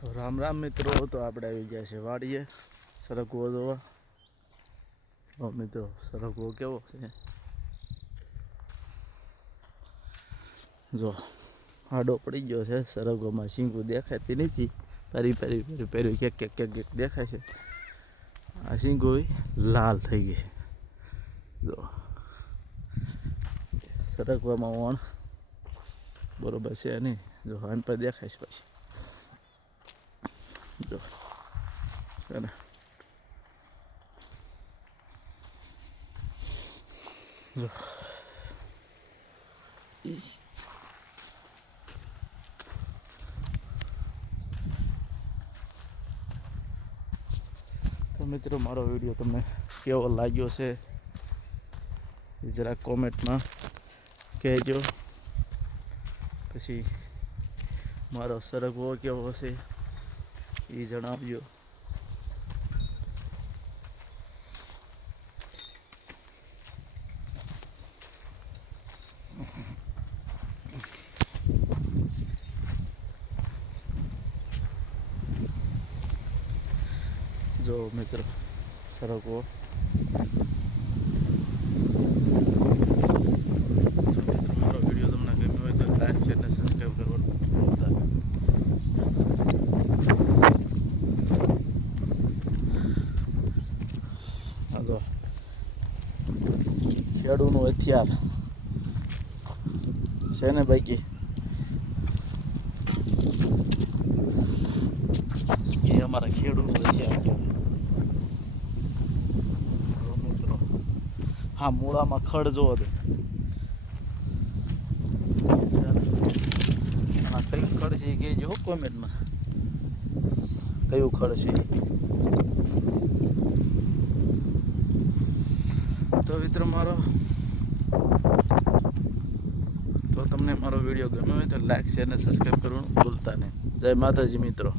તો રામ રામ મિત્રો, તો આપણે આવી ગયા છે વાડીએ. સરગવો જોવા. મિત્રો, સરગવો કેવો છે? જો, આડો પડી ગયો છે. સરગવામાં શીંગું દેખાતી નથી. પેરી પેરી પેરી પેરી ક્યાંક ક્યાંક ક્યાંક ક્યાંક દેખાય છે. આ શીંગો લાલ થઈ ગઈ છે. જો. સરગવામાં વણ બરોબર છે નહીં. જો હાન પર દેખાય છે પછી. જો છે ને જો. તો મિત્રો, મારો વીડિયો તમને કેવો લાગ્યો છે જરા કોમેન્ટમાં કહેજો પછી મારો સરગવો કેવો છે એ જણાવજો. જો મિત્રો સરગવો તો મિત્રો મારો વીડિયો તમને ગમ્યો હોય તો લાઈક શેર અને સબસ્ક્રાઈબ કરવાનું ભૂલતા નહીં. આ જો ખેડૂનું હથિયાર. છે ને બાકી? એ અમારા ખેડૂતનું હથિયાર હા, મૂળામાં ખડ જોવો તો. કઈ ખડ છે એ કહેજો કોમેન્ટમાં. કયું ખડ છે ઈ. તો મિત્રો, મારો તો તમને મારો વીડિયો ગમ્યો હોય તો લાઈક શેર અને સબસ્ક્રાઈબ કરવાનું ભૂલતા નહીં. જય માતાજી મિત્રો.